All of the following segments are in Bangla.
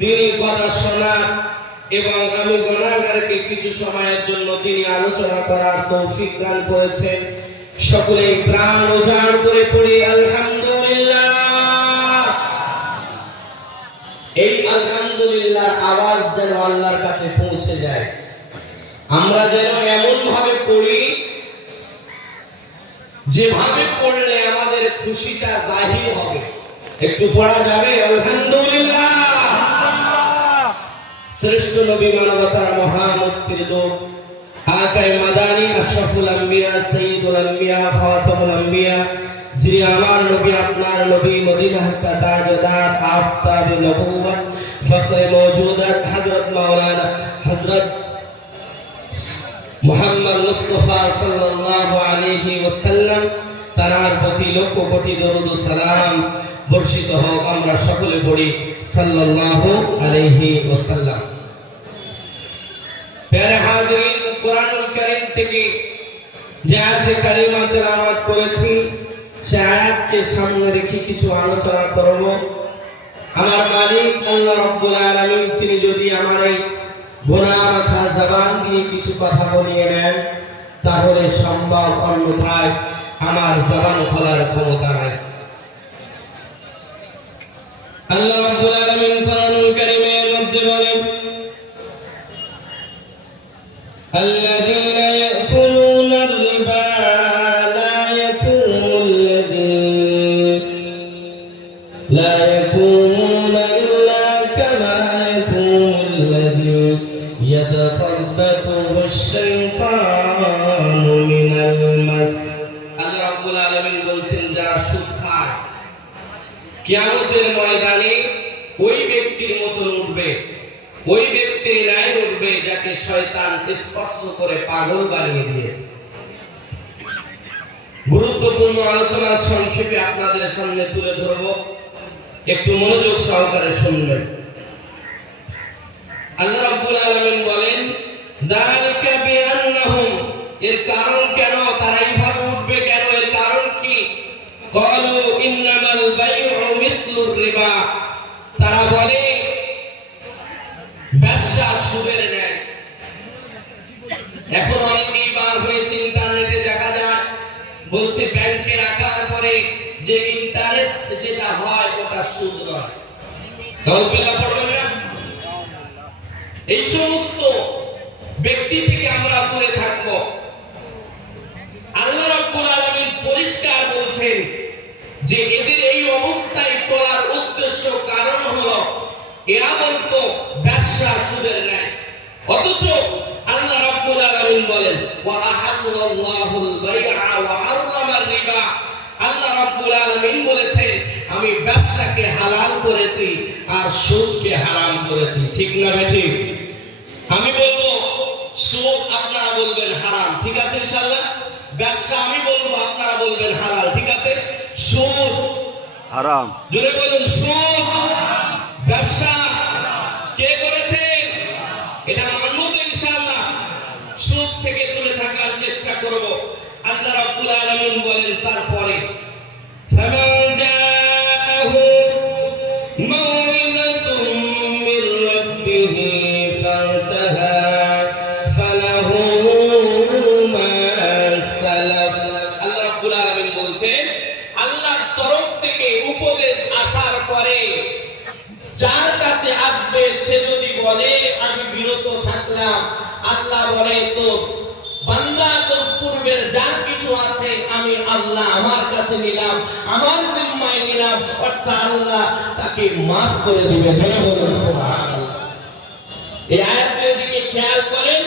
দিনী কথা শোনা এবং আমি গুনাহগারকে কিছু সময়ের জন্য তিনি আলোচনা করার তৌফিক দান করেছেন। সকলেই প্রাণ উজাড় করে পড়ি আলহামদুলিল্লাহ। এই আলহামদুলিল্লাহ আওয়াজ যেন আল্লাহর কাছে পৌঁছে যায়, আমরা যেন এমন ভাবে পড়ি যেভাবে পড়লে আমাদের খুশিটা জাহির হবে। একটু পড়া যাবে আলহামদুলিল্লাহ। শ্রেষ্ঠ নবী মানবতার মহামুক্তির দূত আকায়ে মাদানী আশরাফুল আম্বিয়া সাইয়্যিদুল আম্বিয়া খাতামুল আম্বিয়া, যিনি আমার নবী আপনার নবী মদিনা কা তাজদার আফতাবে নবুওয়াত ফখরে মওজুদাত হযরত মাওলানা হযরত মুহাম্মদ মুস্তাফা সাল্লাল্লাহু আলাইহি ওয়াসাল্লাম, তার প্রতি লক্ষ কোটি দরুদ ও সালাম বর্ষিত হোক। আমরা সকলে পড়ি সাল্লাল্লাহু আলাইহি ওয়াসাল্লাম। প্যারে হাজিরিন, কোরআনুল কারীম থেকে যে আয়াতে কারিমা তেলাওয়াত করেছি সে আয়াতকে সামনে রেখে কিছু আলোচনা করব। আমার মালিক আল্লাহ রাব্বুল আলামিন তিনি যদি আমার এই গুনাহ মাখা জবান দিয়ে কিছু কথা বলিয়ে নেন তাহলে সম্ভব, অন্যথায় আমার জবান খোলার ক্ষমতা নাই। আল্লাহ রাব্বুল আলামিন কোরআনুল কারীমের মধ্যে বলেন, الذين يأكلون الربا لا يقومون إلا كما يقوم الذي يتخبطه الشيطان من المس। আল্লাহ রাব্বুল আলামিন বলছেন, যারা সুদ খায় কিয়ামতের ময়দানে ওই ব্যক্তির মতো উঠবে, ওই ব্যক্তির ন্যায় উঠবে যাকে শয়তান স্পর্শ করে পাগল বানিয়ে দিয়েছে। গুরুত্বপূর্ণ আলোচনা সংক্ষেপে আপনাদের সামনে তুলে ধরব, একটু মনোযোগ সহকারে শুনবেন। আল্লাহ রাব্বুল আলামিন বলেন, যালিকা বিআন্নাহুম, এর কারণ কেন তারা এইভাবে উঠবে কেন, এর কারণ কি? ক্বালু ইন্নামাল বাইউ মিসলুর রিবা, তারা বলে ব্যবসা সুদের ন্যায়। এখন অনেকেই বার হয়েছে, ইন্টারনেটে দেখা যায় বলছে ব্যাংকে রাখার পরে যে ইন্টারেস্ট যেটা হয় ওটা সুদ নয়। নাউযুবিল্লাহ পড়বেন না। এই সমস্ত ব্যক্তি থেকে আমরা দূরে থাকব। আল্লাহ রাব্বুল আলামিন পরিষ্কার বলছেন যে এদের এই অবস্থায় করার উদ্দেশ্য কারণ হলো এরা বলতো ব্যবসা সুদের ন্যায়, অথচ আল্লাহ রাব্বুল আলামিন বলেন ওয়া আহাল্লাল্লাহুল বাইআ ওয়া হারামার রিবা। আল্লাহ রাব্বুল আলামিন বলেছেন আমি ব্যবসাকে হালাল করেছি আর সুদকে হারাম করেছি। ঠিক না বেঠিক? আমি বলবো সুদ, আপনারা বলবেন হারাম, ঠিক আছে ইনশাআল্লাহ। ব্যবসা আমি বলবো, আপনারা বলবেন হালাল, ঠিক আছে। সুদ হারাম, জোরে বলুন সুদ ব্যবসা কে করেছে? এটা মানব তো ইনশাআল্লাহ। সুদ থেকে দূরে থাকার চেষ্টা করব। আল্লাহ রাব্বুল আলামিন বলেন তারপরে, ফামান জাআহু মাউইযাতুম মির রাব্বিহি ফান্তাহা ফালাহু মা সালাফ। আল্লাহ রাব্বুল আলামিন বলছেন আল্লাহর তরফ থেকে উপদেশ আসার পরে যার কাছে আসবে সে যদি বলে আমি বিরত থাকলাম, আল্লাহ বলে তো বান্দা তোর পূর্বের যা কিছু আছে আমি আল্লাহ আমার কাছে নিলাম, আমার জিম্মায় নিলাম, অর্থাৎ আল্লাহ তাকে মাফ করে দিবে। জোরে বলুন সুবহানাল্লাহ। এই আয়াতের দিকে খেয়াল করেন,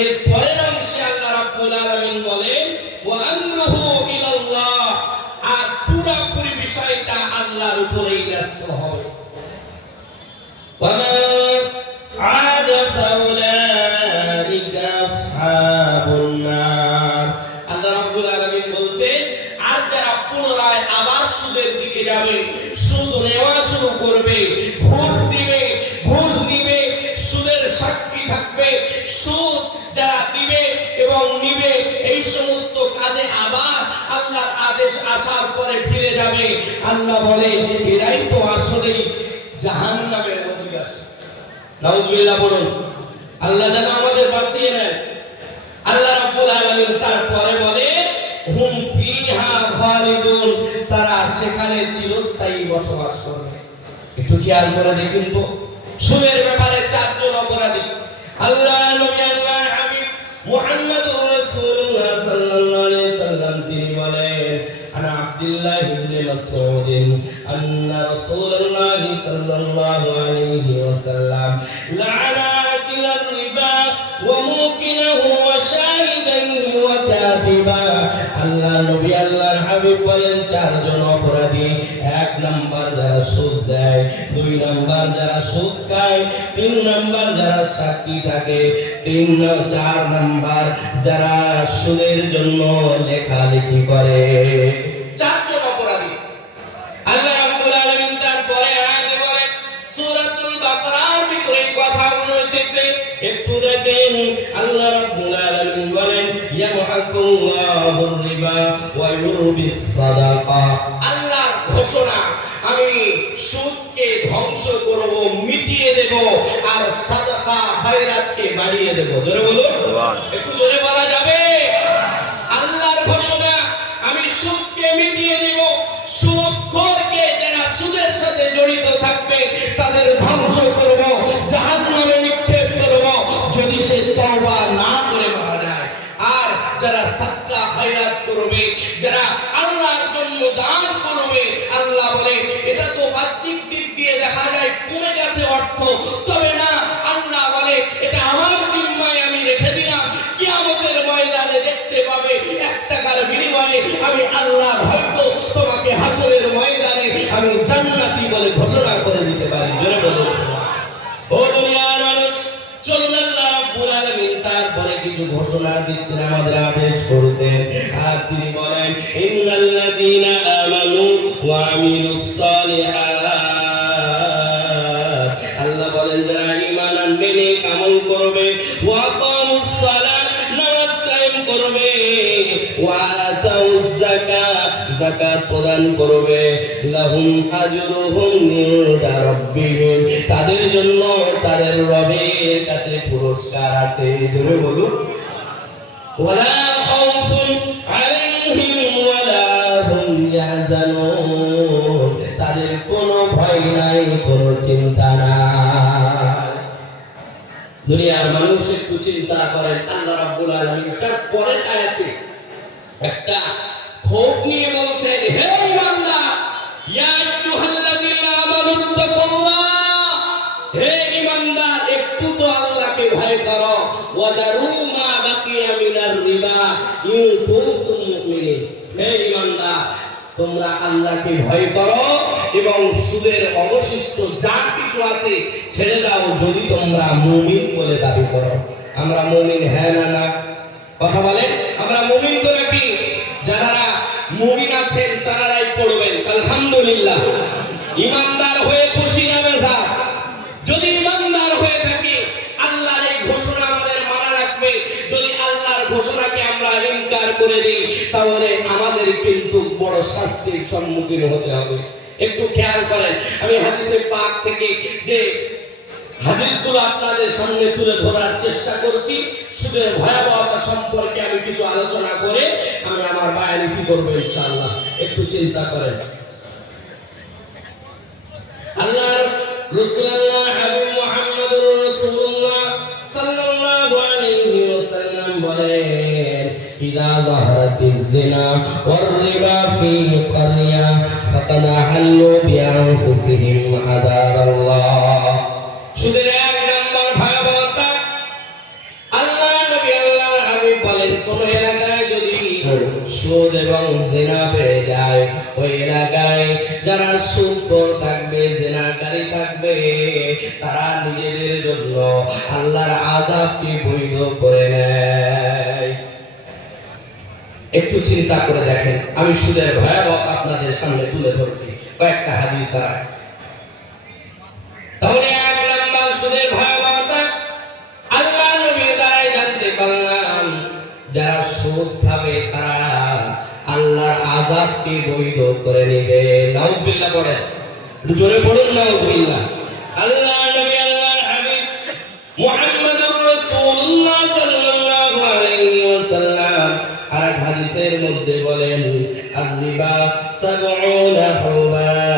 এর পরের অংশে আল্লাহ রাব্বুল আলামিন বলেন ওয়া আমরুহু ইলাল্লাহ, আর পুরোপুরি বিষয়টা আল্লাহর উপরেই ন্যস্ত হবে। ওয়া আদ ফাউলাইকা আসহাবুন নার। আল্লাহ রাব্বুল আলামিন বলছেন আর যারা পুনরায় আবার সুদের দিকে যাবে, সুদ নেওয়া শুরু করবে, ঘুষ দিবে, ঘুষ নিবে, সুদের সাক্ষী থাকবে, সুদ যারা দিবে এবং নিবে, এই সমস্ত কাজে আবার আল্লাহর আদেশ আসার পরে ফিরে যাবে। আল্লাহ বলে এরাই তো আসলেই নাউজুবিল্লাহ বলুন। আল্লাহ যেন আমাদের বাঁচিয়ে নেন। আল্লাহ রাব্বুল আলামিন তারপরে বলে হুম ফিহা খালিদুন, তারা সেখানে চিরস্থায়ী বসবাস করবে। একটু খেয়াল করে দেখুন তো, সুদের ব্যাপারে চারজন অপরাধী। আল্লাহ নবী আল্লাহর হাবিব মুহাম্মদুর রাসূলুল্লাহ সাল্লাল্লাহু আলাইহি সাল্লাম তিনি বলেন আনা আব্দুল্লাহ ইবনে মাসউদ আন্না রাসূলুল্লাহ সাল্লাল্লাহু আলাইহি ওয়াসাল্লাম লাআনা আকিলার রিবা ওয়া মুকিনাহু ওয়া শাহিদাইহি ওয়া কাতিবা। আল্লাহ নবী আল্লাহর হাবিব বলেন চারজন অপরাধী। এক নাম্বার যারা সুদ দেয়, দুই নাম্বার যারা সুদ খায়, তিন নাম্বার যারা সাক্ষী থাকে, চার নাম্বার যারা সুদের জন্য লেখালেখি করে। চারজন অপরাধী। আল্লাহ রাব্বুল আলামিন তারপরে আয়াতে বলেন সূরাতুল বাকারার ভিতরে কথাগুলো এসেছে, একটু দেখেন। আল্লাহ রাব্বুল আলামিন বলেন ইয়ামহাকুল্লাহুর রিবা ওয়া ইউরবিস সাদাকা। আল্লাহর ঘোষণা, আমি সুদকে ধ্বংস করব, মিটিয়ে দেব, আর সাদাকা খায়রাতকে বাড়িয়ে দেব। জোরে বলুন সুবহান। একটু জোরে বলা যাবে? আল্লাহর ঘোষণা, আমি সুদকে মিটিয়ে দেব, সুদখোরকে যারা সুদের সাথে জড়িত থাকবে তাদের ধ্বংস করব, জাহান্নামে নিক্ষেপ করব যদি সে তওবা না করে মারা যায়। আর যারা সাদকা খায়রাত করবে, যারা আল্লাহর জন্য দান করবে, আল্লাহ বলে এটা তো বাহ্যিক দিক দিয়ে দেখা যায় কমে গেছে অর্থ, তবে না, আল্লাহ বলে এটা আমার জিম্মায় আমি রেখে দিলাম, কিয়ামতের ময়দানে দেখতে পাবে 1 টাকার বিনিময়ে আমি আল্লাহ হয়তো তোমাকে হাসরের ময়দানে আমি জান্নাতি বলে ঘোষণা করে দিতে পারি। জোরে বলেছে ও দুনিয়ার মানুষ, চলুন আল্লাহ রাব্বুল আলামিন তারপরে কিছু ঘোষণা দিচ্ছেন, আমাদের আদেশ করতেন। আর তিনি বলেন ইন্নাল্লাযীনা আমানু ওয়া আমিলুস সালিহাত। আল্লাহ বলেন যারা ঈমান আনবে, নেক আমল করবে, ওয়া আকামুস সালাত, নামাজ কায়েম করবে, ওয়া আতাউজ যাকাত, যাকাত প্রদান করবে, লাহুম আজরুহুম ইনদা রাব্বিহিম, তাদের জন্য তাদের রবের কাছে পুরস্কার আছে। জোরে বলুন ওয়ালা খাউফুন আলাইহিম ওয়ালা হুম ইয়াহজানুন, তাদের কোনো ভয় নাই, কোনো চিন্তা নাই। দুনিয়ার মানুষ একটু চিন্তা করেন, আল্লাহ রাব্বুল আলামিন তার পরের আয়াতে একটা ক্ষোভ নিয়ে বলছেন হে ঈমানদার, ইয়া আইয়ুহাল্লাযীনা আমানুত্তাকুল্লাহ, হে ঈমানদার একটু তো আল্লাহকে ভয় করো, ওয়াদারু মা বাকিয়া মিনার রিবা ইন কুনতুম মুমিনিন। হে ঈমানদার তোমরা আল্লাহকে ভয় করো এবং সুদের অবশিষ্ট যা কিছু আছে ছেড়ে দাও যদি তোমরা মুমিন বলে দাবি করো। আমরা মুমিন হ্যাঁ না না? কথা বলেন, আমরা মুমিন তো নাকি? যারা মুমিন আছেন তারাই পড়বেন আলহামদুলিল্লাহ। ঈমানদার হয়ে খুশি না বেজার? যদি ঈমানদার হয়ে থাকি আল্লাহর এই ঘোষণা আমাদের মানা রাখবে। যদি আল্লাহর ঘোষণাকে আমরা ইনকার করে দিই তাহলে আমাদের কিন্তু বড় শাস্তির সম্মুখীন হতে হবে। একটু খেয়াল করেন, আমি হাদিসে পাক থেকে যে হাদিসগুলো আপনাদের সামনে তুলে ধরার চেষ্টা করছি, সুদের ভয়াবহতা সম্পর্কে আমি কিছু আলোচনা করে আমি আমার বায়ানে কি করবো ইনশাআল্লাহ। একটু চিন্তা করেন। আল্লাহ রাসূলুল্লাহ হাবিব মুহাম্মদুর রাসূলুল্লাহ সাল্লাল্লাহু আলাইহি ওয়াসাল্লাম বলেন ইযা যাহারাতিজ জিনা ওয়ার রিবা ফি ক্বরিয়া ফাকাদ আহাল্লু বিআনফুসিহিম আযাবাল্লাহ। সুদের এক নম্বর ভয়াবহতা, আল্লাহ নবী আল্লাহর হাবিব বলেন কোন এলাকায় যদি সুদ এবং জিনা বেড়ে যায়, ওই এলাকায় যারা সুদখোর থাকবে, জিনাকারী থাকবে, তারা নিজেদের জন্য আল্লাহর আযাবকে বৈধ করে নেয়। একটু চিন্তা করে দেখেন, আমি সুদের ভয়াবহতা আপনাদের সামনে তুলে ধরছি কয়েকটা হাদিস দ্বারা। তাহলে এক নাম্বার সুদের ভয়াবহতা আল্লাহ নবীর দ্বারাই জানতে পারলাম, যারা সুদ খাবে তারা আল্লাহর আযাবকে বৈধ করে নেবে। নাউজুবিল্লাহ পড়েন, জোরে পড়ুন নাউজুবিল্লাহ। আল্লাহ নবী আল্লাহর হাবিব মুহাম্মাদুর রাসূলুল্লাহ সাল্লাল্লাহু আলাইহি ওয়াসাল্লাম আর হাদিসের মধ্যে বলেন আর রিবা 70 হুবা